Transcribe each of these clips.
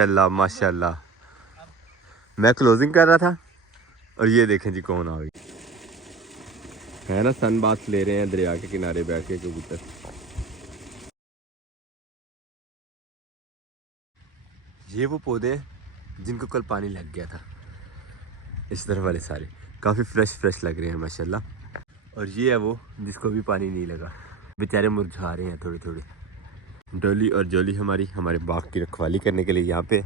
माशाल्लाह माशाल्लाह। मैं क्लोजिंग कर रहा था और ये देखें जी कौन आ गई है ना। सन बाथ ले रहे हैं दरिया के किनारे बैठ के कबूतर। ये वो पौधे जिनको कल पानी लग गया था, इस तरफ वाले सारे काफ़ी फ्रेश लग रहे हैं माशाल्लाह। और ये है वो जिसको भी पानी नहीं लगा, बेचारे मुरझा रहे हैं थोड़े थोड़े। डोली और जोली हमारे बाग की रखवाली करने के लिए यहाँ पे।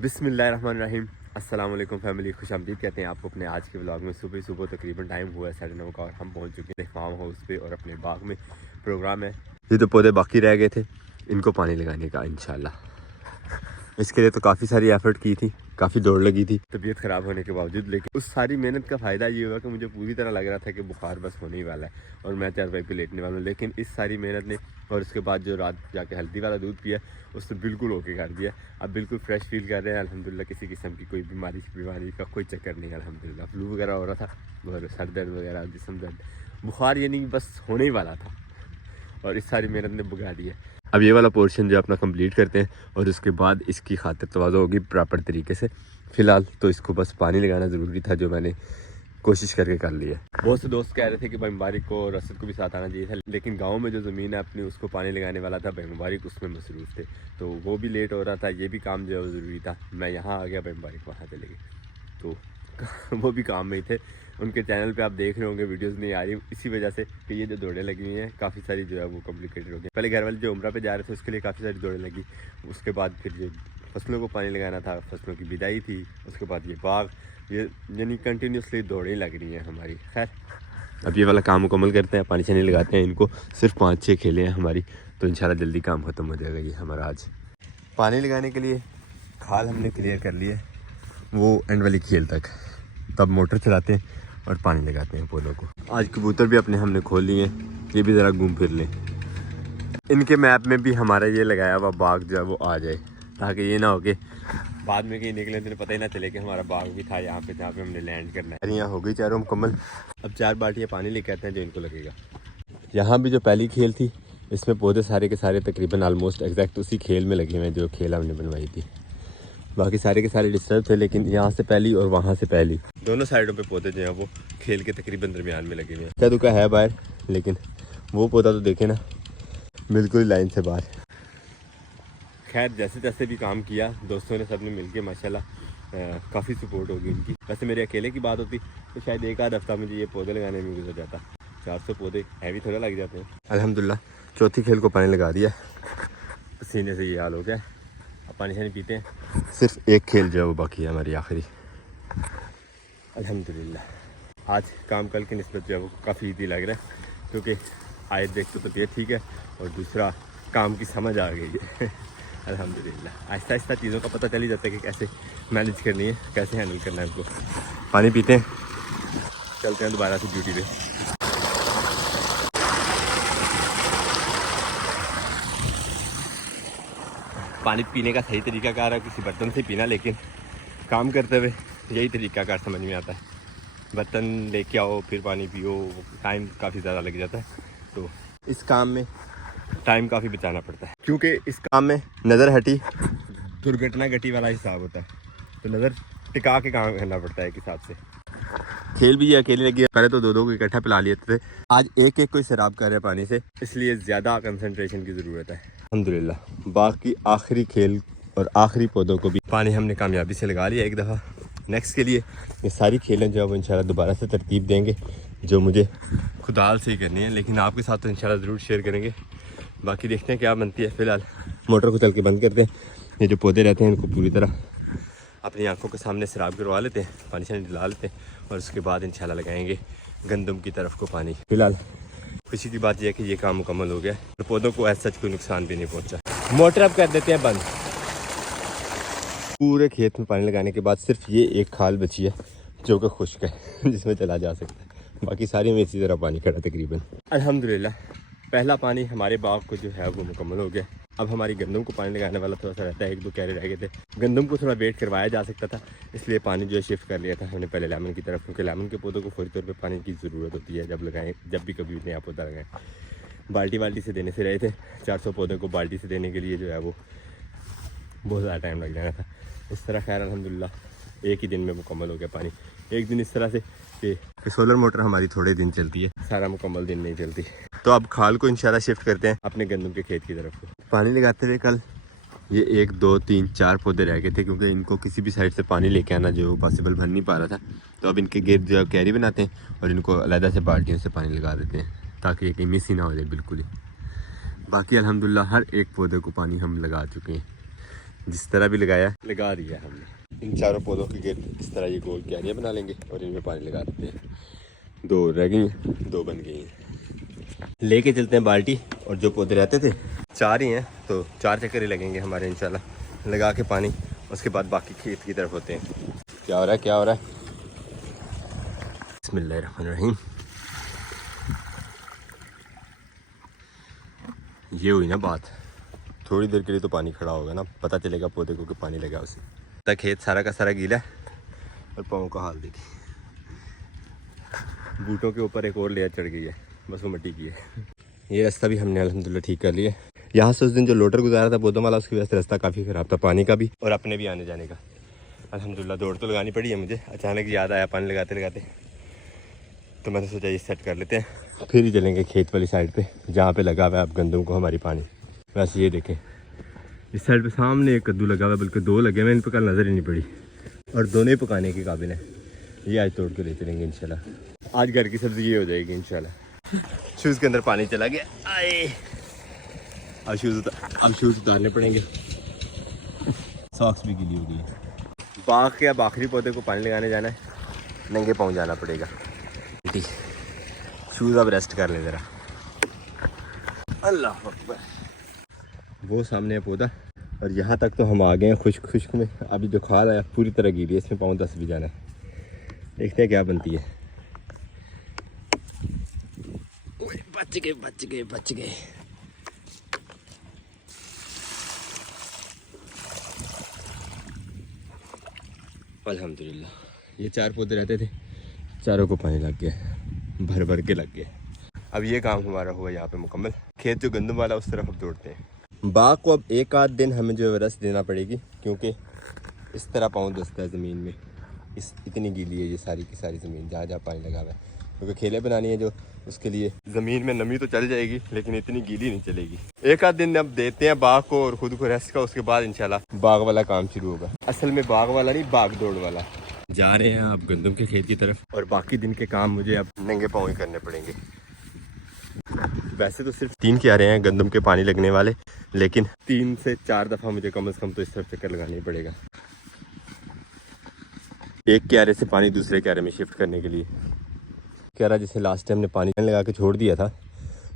बिस्मिल्लाहिर्रहमानिर्रहीम, अस्सलाम वालेकुम फैमिली, खुशामदीद कहते हैं आपको अपने आज के व्लॉग में। सुबह तकरीबन टाइम हुआ है 9:30 का और हम पहुँच चुके हैं फार्म हाउस पे और अपने बाग में प्रोग्राम है। ये तो पौधे बाकी रह गए थे, इनको पानी लगाने का इंशाल्लाह। इसके लिए तो काफ़ी सारी एफर्ट की थी, काफ़ी दौड़ लगी थी तबीयत ख़राब होने के बावजूद। लेकिन उस सारी मेहनत का फ़ायदा ये हुआ कि मुझे पूरी तरह लग रहा था कि बुखार बस होने ही वाला है और मैं चारपाई पे लेटने वाला हूँ। लेकिन इस सारी मेहनत ने और उसके बाद जो रात जाके हल्दी वाला दूध पिया उससे बिल्कुल ओके कर दिया। अब बिल्कुल फ्रेश फील कर रहे हैं अल्हम्दुलिल्लाह। किसी किस्म की कोई बीमारी का कोई चक्कर नहीं है अल्हम्दुलिल्लाह। फ्लू वगैरह हो रहा था और सर दर्द वगैरह, जिस्म दर्द, बुखार ये नहीं बस होने ही वाला था और इस सारी मेहनत ने बुगा दिया। अब ये वाला पोर्शन जो अपना कंप्लीट करते हैं और उसके बाद इसकी खातिर तवाज़ो होगी प्रॉपर तरीके से। फ़िलहाल तो इसको बस पानी लगाना ज़रूरी था, जो मैंने कोशिश करके कर लिया। बहुत से दोस्त कह रहे थे कि भाई मुबारक को और असद को भी साथ आना चाहिए था, लेकिन गांव में जो ज़मीन है अपनी उसको पानी लगाने वाला था, भाई मुबारक उसमें मसरूफ़ थे तो वो भी लेट हो रहा था। ये भी काम जो है ज़रूरी था। मैं यहाँ आ गया, भाई मुबारक वहाँ चले गए तो वो भी काम में ही थे। उनके चैनल पे आप देख रहे होंगे वीडियोस नहीं आ रही इसी वजह से कि ये जो दौड़ें लगी हुई हैं काफ़ी सारी जो है वो कॉम्प्लिकेटेड हो गई। पहले घर वाले जो उम्रा पे जा रहे थे उसके लिए काफ़ी सारी दौड़ें लगी, उसके बाद फिर जो फसलों को पानी लगाना था, फसलों की बिदाई थी, उसके बाद ये बाग, ये यानी कंटिन्यूसली दौड़ें लग रही हैं हमारी। खैर अब ये वाला काम मुकम्मल करते हैं, पानी छानी लगाते हैं इनको। सिर्फ 5-6 खेलें हैं हमारी तो इंशाल्लाह जल्दी काम ख़त्म हो जाएगा। ये हमारा आज पानी लगाने के लिए खाल हमने क्लियर कर ली है वो एंड वाली खेल तक, तब मोटर चलाते हैं और पानी लगाते हैं पौधों को। आज कबूतर भी अपने हमने खोल लिए हैं, ये भी ज़रा घूम फिर लें। इनके मैप में भी हमारा ये लगाया हुआ बाग जो है वो आ जाए, ताकि ये ना हो कि बाद में कहीं निकले तो पता ही ना चले कि हमारा बाग भी था यहाँ पे जहाँ पे हमने लैंड करना है। यहाँ हो गई चारों मुकम्मल। अब 4 बाल्टियाँ पानी लेके आते हैं जो इनको लगेगा। यहाँ भी जो पहली खेल थी इसमें पौधे सारे के सारे तकरीबन आलमोस्ट एग्जैक्ट उसी खेल में लगे हुए हैं जो खेल हमने बनवाई थी। बाकी सारे के सारे डिस्टर्ब थे, लेकिन यहाँ से पहली और वहाँ से पहली दोनों साइडों पे पौधे जो हैं वो खेल के तकरीबन दरमियान में लगे हुए हैं। क्या दुका है बाहर, लेकिन वो पौधा तो देखे ना बिल्कुल लाइन से बाहर। खैर जैसे जैसे भी काम किया दोस्तों ने सब ने मिल के माशाल्लाह काफ़ी सपोर्ट होगी इनकी। वैसे मेरे अकेले की बात होती तो शायद एक आध हफ्ता मुझे ये पौधे लगाने में गुजर जाता। 400 पौधे हैवी थोड़ा लग जाते हैं। अल्हम्दुलिल्लाह चौथी खेल को पानी लगा दिया, पसीने से ये हाल हो गया। अब पानी शानी पीते हैं। सिर्फ एक खेल जो है वो बाकी है हमारी आखिरी। अल्हम्दुलिल्लाह आज काम कल की निस्बत जो है वो काफ़ी ईजी लग रहा है, क्योंकि आए देख तो तबीयत ठीक है और दूसरा काम की समझ आ गई है। अल्हम्दुलिल्लाह आहिस्ता आहिस्ता चीज़ों का पता चल ही जाता है कि कैसे मैनेज करनी है, कैसे हैंडल करना है उनको। पानी पीते हैं, चलते हैं दोबारा से ड्यूटी पे। पानी पीने का सही तरीका कार है किसी बर्तन से पीना, लेकिन काम करते हुए यही तरीका कार समझ में आता है। बर्तन लेके आओ फिर पानी पियो, टाइम काफ़ी ज़्यादा लग जाता है। तो इस काम में टाइम काफ़ी बचाना पड़ता है, क्योंकि इस काम में नज़र हटी दुर्घटना घटी वाला हिसाब होता है, तो नज़र टिका के काम करना पड़ता है एक हिसाब से। खेल भी ये अकेले लगी है, पहले तो 2-2 को इकट्ठा पिला लिए थे, आज एक एक को सैराब कर रहे हैं पानी से, इसलिए ज़्यादा कंसंट्रेशन की ज़रूरत है। अल्हम्दुलिल्लाह बाकी आखिरी खेल और आखिरी पौधों को भी पानी हमने कामयाबी से लगा लिया एक दफ़ा। नेक्स्ट के लिए ये सारी खेलें जो है वो इंशाल्लाह दोबारा से तरतीब देंगे, जो मुझे खुदाल से ही करनी है, लेकिन आपके साथ तो इंशाल्लाह ज़रूर शेयर करेंगे। बाकी देखते हैं क्या बनती है। फ़िलहाल मोटर को चल के बंद करते हैं। ये जो पौधे रहते हैं इनको पूरी तरह अपनी आंखों के सामने सराब करवा लेते हैं, पानी शानी दिला लेते हैं और उसके बाद इंशाल्लाह लगाएंगे गंदम की तरफ को पानी। फ़िलहाल खुशी की बात यह है कि ये काम मुकम्मल हो गया और पौधों को ऐसा कोई नुकसान भी नहीं पहुंचा। मोटर अब कर देते हैं बंद। पूरे खेत में पानी लगाने के बाद सिर्फ ये एक खाल बची है जो कि खुश्क है जिसमें चला जा सकता है, बाकी सारी में इसी तरह पानी खड़ा तकरीबन। अल्हम्दुलिल्लाह पहला पानी हमारे बाग को जो है वो मुकम्मल हो गया। अब हमारी गंदम को पानी लगाने वाला थोड़ा सा रहता है, 1-2 क्यारे रह गए थे। गंदम को थोड़ा वेट करवाया जा सकता था, इसलिए पानी जो है शिफ्ट कर लिया था हमने पहले लेमन की तरफ, क्योंकि लेमन के पौधों को फौरी तौर पे पानी की ज़रूरत होती है जब भी कभी नया पौधा लगाएं। बाल्टी से देने से रहे थे 400 पौधों को बाल्टी से देने के लिए जो है वो बहुत ज़्यादा टाइम लग जाना था। इस तरह खैर अल्हम्दुलिल्लाह एक ही दिन में मुकम्मल हो गया पानी। एक दिन इस तरह से कि सोलर मोटर हमारी थोड़े दिन चलती है, सारा मुकम्मल दिन नहीं चलती। तो अब खाल को इंशाल्लाह शिफ्ट करते हैं अपने गंदम के खेत की तरफ। पानी लगाते हुए कल ये 1 2 3 4 पौधे रह गए थे, क्योंकि इनको किसी भी साइड से पानी लेके आना जो पॉसिबल बन नहीं पा रहा था। तो अब इनके गिर्द जो कैरी बनाते हैं और इनको अलहदा से बाल्टियों से पानी लगा देते हैं, ताकि ये कहीं मिस ही ना हो जाए बिल्कुल ही। बाकी अल्हम्दुलिल्लाह हर एक पौधे को पानी हम लगा चुके हैं, जिस तरह भी लगाया लगा दिया हमने। इन चारों पौधों के गिर्द इस तरह ये गोल क्यारियाँ बना लेंगे और इनमें पानी लगा देते हैं। 2 रह गई हैं, 2 बन गई हैं। लेके चलते हैं बाल्टी, और जो पौधे रहते थे 4 ही हैं तो 4 चक्कर ही लगेंगे हमारे इंशाल्लाह लगा के पानी। उसके बाद बाकी खेत की तरफ होते हैं। क्या हो रहा है, क्या हो रहा है? बिस्मिल्लाहिर्रहमानिर्रहीम। ये हुई ना बात, थोड़ी देर के लिए तो पानी खड़ा होगा ना, पता चलेगा पौधे को कि पानी लगा उसे। तक खेत सारा का सारा गीला है और पाँव का हाल देखिए, बूटों के ऊपर एक और लेयर चढ़ गई है, बस वो मिट्टी की है। ये रास्ता भी हमने अल्हम्दुलिल्लाह ठीक कर लिया। यहाँ से उस दिन जो लोडर गुजारा था पौधों वाला, उसकी वजह से रास्ता काफ़ी ख़राब था, पानी का भी और अपने भी आने जाने का। अल्हम्दुलिल्लाह दौड़ तो लगानी पड़ी है मुझे, अचानक याद आया पानी लगाते लगाते, तो मैंने सोचा ये सेट कर लेते हैं, फिर ही चलेंगे खेत वाली साइड पे जहाँ पे लगा हुआ है अब गंदम को हमारी पानी। वैसे ये देखें इस साइड पे सामने एक कद्दू लगा हुआ है, बल्कि 2 लगे हुए, इन पर कल नज़र ही नहीं पड़ी, और दोनों ही पकाने के काबिल हैं। ये आज तोड़ के ले चलेंगे इंशाल्लाह, आज घर की सब्ज़ी ये हो जाएगी इंशाल्लाह। शूज़ के अंदर पानी चला गया, आए अब शूज़ उतारने पड़ेंगे, सॉक्स भी गीली हो गई है। बाग के अब आखिरी पौधे को पानी लगाने जाना है, नंगे पाँव जाना पड़ेगा। शूज़ अब रेस्ट कर ले ज़रा। अल्लाह अकबर। वो सामने है पौधा, और यहाँ तक तो हम आ गए हैं खुश्क में। अभी जो खाल आया पूरी तरह गीली है, इसमें पाँव 10 भी जाना है, देखते हैं क्या बनती है। बच गए। अल्हम्दुलिल्लाह ये 4 पौधे रहते थे, चारों को पानी लग गया, भर के लग गया। अब ये काम हमारा हुआ यहाँ पे मुकम्मल। खेत जो गंदम वाला उस तरफ अब दौड़ते हैं। बाग को अब 1 आध दिन हमें जो रस देना पड़ेगी, क्योंकि इस तरह पाँव दसता है ज़मीन में। इतनी गीली है ये सारी की सारी ज़मीन जहाँ जहाँ पानी लगा हुआ है, क्योंकि खेलें बनानी है जो, उसके लिए ज़मीन में नमी तो चल जाएगी लेकिन इतनी गीली नहीं चलेगी। 1 आध दिन अब देते हैं बाग को और ख़ुद को रेस्ट का, उसके बाद इंशाल्लाह बाग वाला काम शुरू होगा। असल में बाग वाला नहीं, बाग दौड़ वाला। जा रहे हैं अब गंदम के खेत की तरफ, और बाकी दिन के काम मुझे अब नंगे पाँव ही करने पड़ेंगे। वैसे तो सिर्फ 3 क्यारे हैं गंदम के पानी लगने वाले, लेकिन 3 से 4 दफ़ा मुझे कम से कम तो इस तरफ चक्कर लगाना ही पड़ेगा, एक क्यारे से पानी दूसरे क्यारे में शिफ्ट करने के लिए। क्यारा जैसे लास्ट टाइम ने पानी लगा के छोड़ दिया था,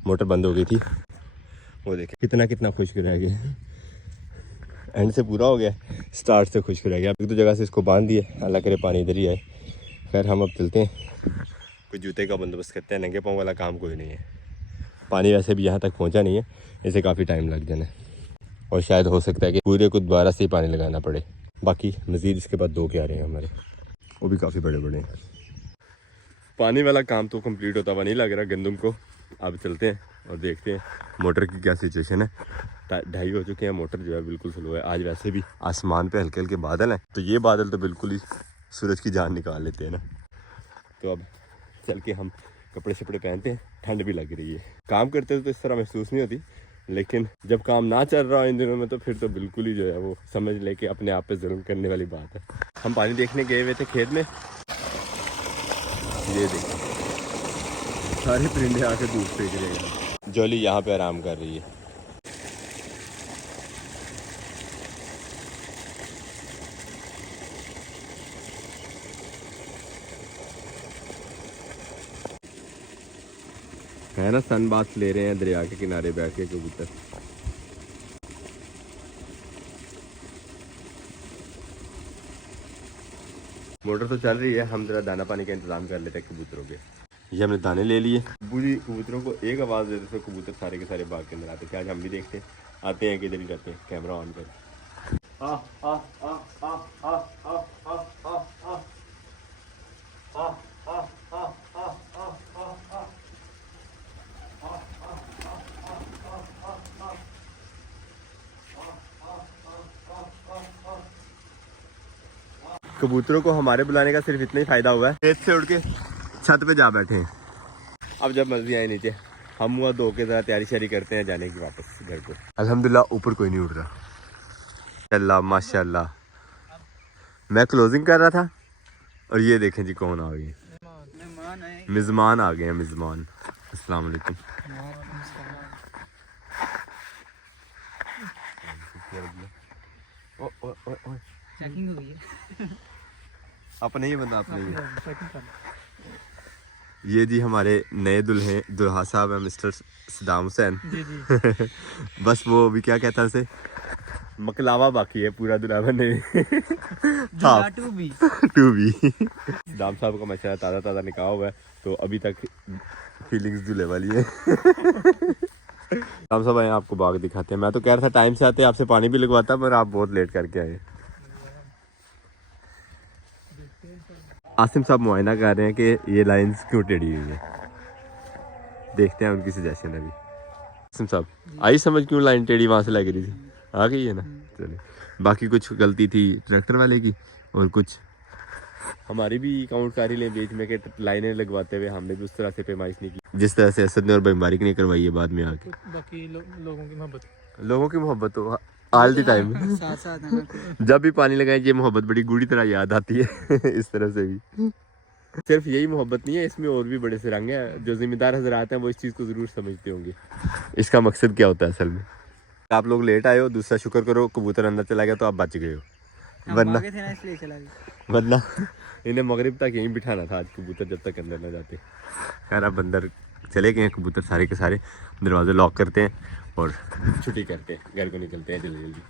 मोटर बंद हो गई थी, वो देखे कितना खुश्क रह गया, एंड से पूरा हो गया, स्टार्ट से खुश्क रह गया। एक 2 जगह से इसको बांध दिए, अल्लाह करे पानी इधर ही आए। खैर हम अब चलते हैं, कोई जूते का बंदोबस्त करते हैं, नंगे पाँव वाला काम कोई नहीं है। पानी वैसे भी यहाँ तक पहुँचा नहीं है, इसे काफ़ी टाइम लग जाना है, और शायद हो सकता है कि पूरे को दोबारा से ही पानी लगाना पड़े। बाकी मज़ीद इसके बाद 2 क्यारे हैं हमारे, वो भी काफ़ी बड़े बड़े हैं। पानी वाला काम तो कंप्लीट होता हुआ नहीं लग रहा गंदम को। अब चलते हैं और देखते हैं मोटर की क्या सिचुएशन है। 2:30 हो चुके हैं, मोटर जो है बिल्कुल स्लो है। आज वैसे भी आसमान पे हल्के हल्के बादल हैं, तो ये बादल तो बिल्कुल ही सूरज की जान निकाल लेते हैं ना। तो अब चल के हम कपड़े शपड़े पहनते हैं, ठंड भी लग रही है। काम करते हुए तो इस तरह महसूस नहीं होती, लेकिन जब काम ना चल रहा हो इन दिनों में तो फिर तो बिल्कुल ही जो है वो समझ ले कि अपने आप पे जुल्म करने वाली बात है। हम पानी देखने गए हुए थे खेत में, ये देखिए सारे परिंदे आके दूध फेंक रहे हैं। जॉली यहाँ पे आराम कर रही है। है ना, सन बाथ ले रहे हैं दरिया के किनारे बैठ के कबूतर। मोटर तो चल रही है, हम जरा दाना पानी का इंतजाम कर लेते हैं कबूतरों के। ये हमने दाने ले लिए। पूरी कबूतरों को एक आवाज़ देते तो कबूतर सारे के सारे बाग के अंदर आते। क्या आज हम भी देखते हैं, आते हैं कि इधर ही रहते हैं। कैमरा ऑन कर। कबूतरों को हमारे बुलाने का सिर्फ इतना ही फ़ायदा हुआ है, खेत से उड़ के छत पे जा बैठे हैं। अब जब मर्जी आए नीचे, हम मुँह धो के ज़रा तैयारी शारी करते हैं जाने की वापस घर को। अल्हम्दुलिल्लाह ऊपर कोई नहीं उड़ रहा। अल्लाह माशाल्लाह। मैं क्लोजिंग कर रहा था और ये देखें जी कौन आ गए, मेज़मान आ गए हैं, मेज़मान। अस्सलाम वालेकुम। चेकिंग हो गई है। अपने ही बंदा अपने ही। ये जी हमारे नए दुल्हा साहब हैं, मिस्टर सदाम हुसैन। जी जी। बस वो भी क्या कहता है उसे, मकलावा बाकी है पूरा दुल्हा बनने था। टू बी सदाम साहब का माशाल्लाह ताज़ा ताज़ा निकाह हुआ है, तो अभी तक फीलिंग्स दूल्हे वाली है। सदाम साहब आए, आपको बाग दिखाते हैं। मैं तो कह रहा था टाइम से आते आपसे पानी भी लगवाता, पर आप बहुत लेट करके आए। आसिम साहब मुआयना कर रहे हैं कि ये लाइंस क्यों टेढ़ी हुई है, देखते हैं उनकी सजेशन अभी। आसिम साहब आई समझ क्यों लाइन टेढ़ी वहाँ से लग रही थी, आ गई है ना। चलिए, बाकी कुछ गलती थी ट्रैक्टर वाले की और कुछ हमारी भी काउंटकारी लें बीच में के लाइनें लगवाते हुए हमने भी उस तरह से पैमाइश नहीं की जिस तरह से असद ने और बमबारिक ने करवाई है बाद में आके। बाकी लोगों की मोहब्बत तो ऑल द टाइम जब भी पानी लगाए ये मोहब्बत बड़ी गूढ़ी तरह याद आती है। इस तरह से भी सिर्फ यही मोहब्बत नहीं है, इसमें और भी बड़े से रंग हैं। जो जिम्मेदार हजरात हैं वो इस चीज़ को ज़रूर समझते होंगे इसका मकसद क्या होता है असल में। आप लोग लेट आए हो, दूसरा शुक्र करो कबूतर अंदर चला गया तो आप बच गए हो, वरना इन्हें मगरिब तक यहीं बिठाना था आज कबूतर जब तक अंदर न जाते। खैर अब अंदर चले गए हैं कबूतर सारे के सारे, दरवाजे लॉक करते हैं और छुट्टी करते हैं, घर को निकलते हैं जल्दी जल्दी।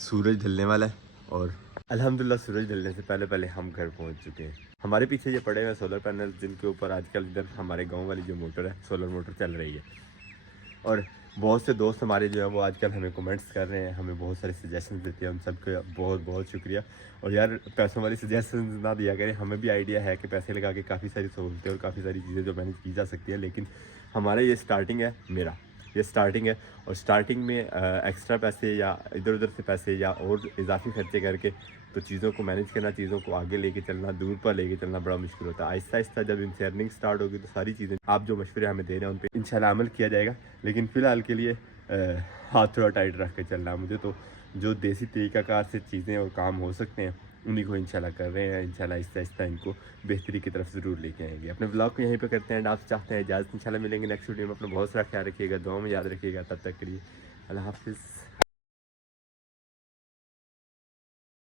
सूरज ढलने वाला है और अल्हम्दुलिल्लाह सूरज ढलने से पहले पहले हम घर पहुंच चुके हैं। हमारे पीछे ये पड़े हुए सोलर पैनल जिनके ऊपर आजकल इधर हमारे गांव वाली जो मोटर है सोलर मोटर चल रही है। और बहुत से दोस्त हमारे जो है वो आजकल हमें कमेंट्स कर रहे हैं, हमें बहुत सारे सजेशंस देते हैं, उन सबका बहुत बहुत शुक्रिया। और यार पैसों वाली सजेशंस ना दिया करें, हमें भी आइडिया है कि पैसे लगा के काफ़ी सारी सहूलतें और काफ़ी सारी चीज़ें जो मैनेज की जा सकती है, लेकिन हमारा ये स्टार्टिंग है, मेरा ये स्टार्टिंग है। और स्टार्टिंग में एक्स्ट्रा पैसे या इधर उधर से पैसे या और इजाफी खर्चे करके तो चीज़ों को मैनेज करना, चीज़ों को आगे लेके चलना, दूर पर लेके चलना बड़ा मुश्किल होता है। आहिस्ता आहिस्ता जब इनसे अर्निंग स्टार्ट होगी तो सारी चीज़ें आप जो मशवरे हमें दे रहे हैं उन पर इंशाल्लाह अमल किया जाएगा। लेकिन फ़िलहाल के लिए हाथ थोड़ा टाइट रख के चलना मुझे, तो जो देसी तरीक़ाकार से चीज़ें और काम हो सकते हैं उन्हीं को इंशाल्लाह कर रहे हैं। इंशाल्लाह आहिस्ता आहिस्ता इनको बेहतरी की तरफ ज़रूर लेके आएंगे। अपने ब्लॉग को यहीं पे करते हैं, आप चाहते हैं इजाज़त, इंशाल्लाह मिलेंगे नेक्स्ट वीडियो में। अपना बहुत सारा ख्याल रखिएगा, दुआ में याद रखिएगा। तब तक के लिए अल्लाह हाफ़िज़।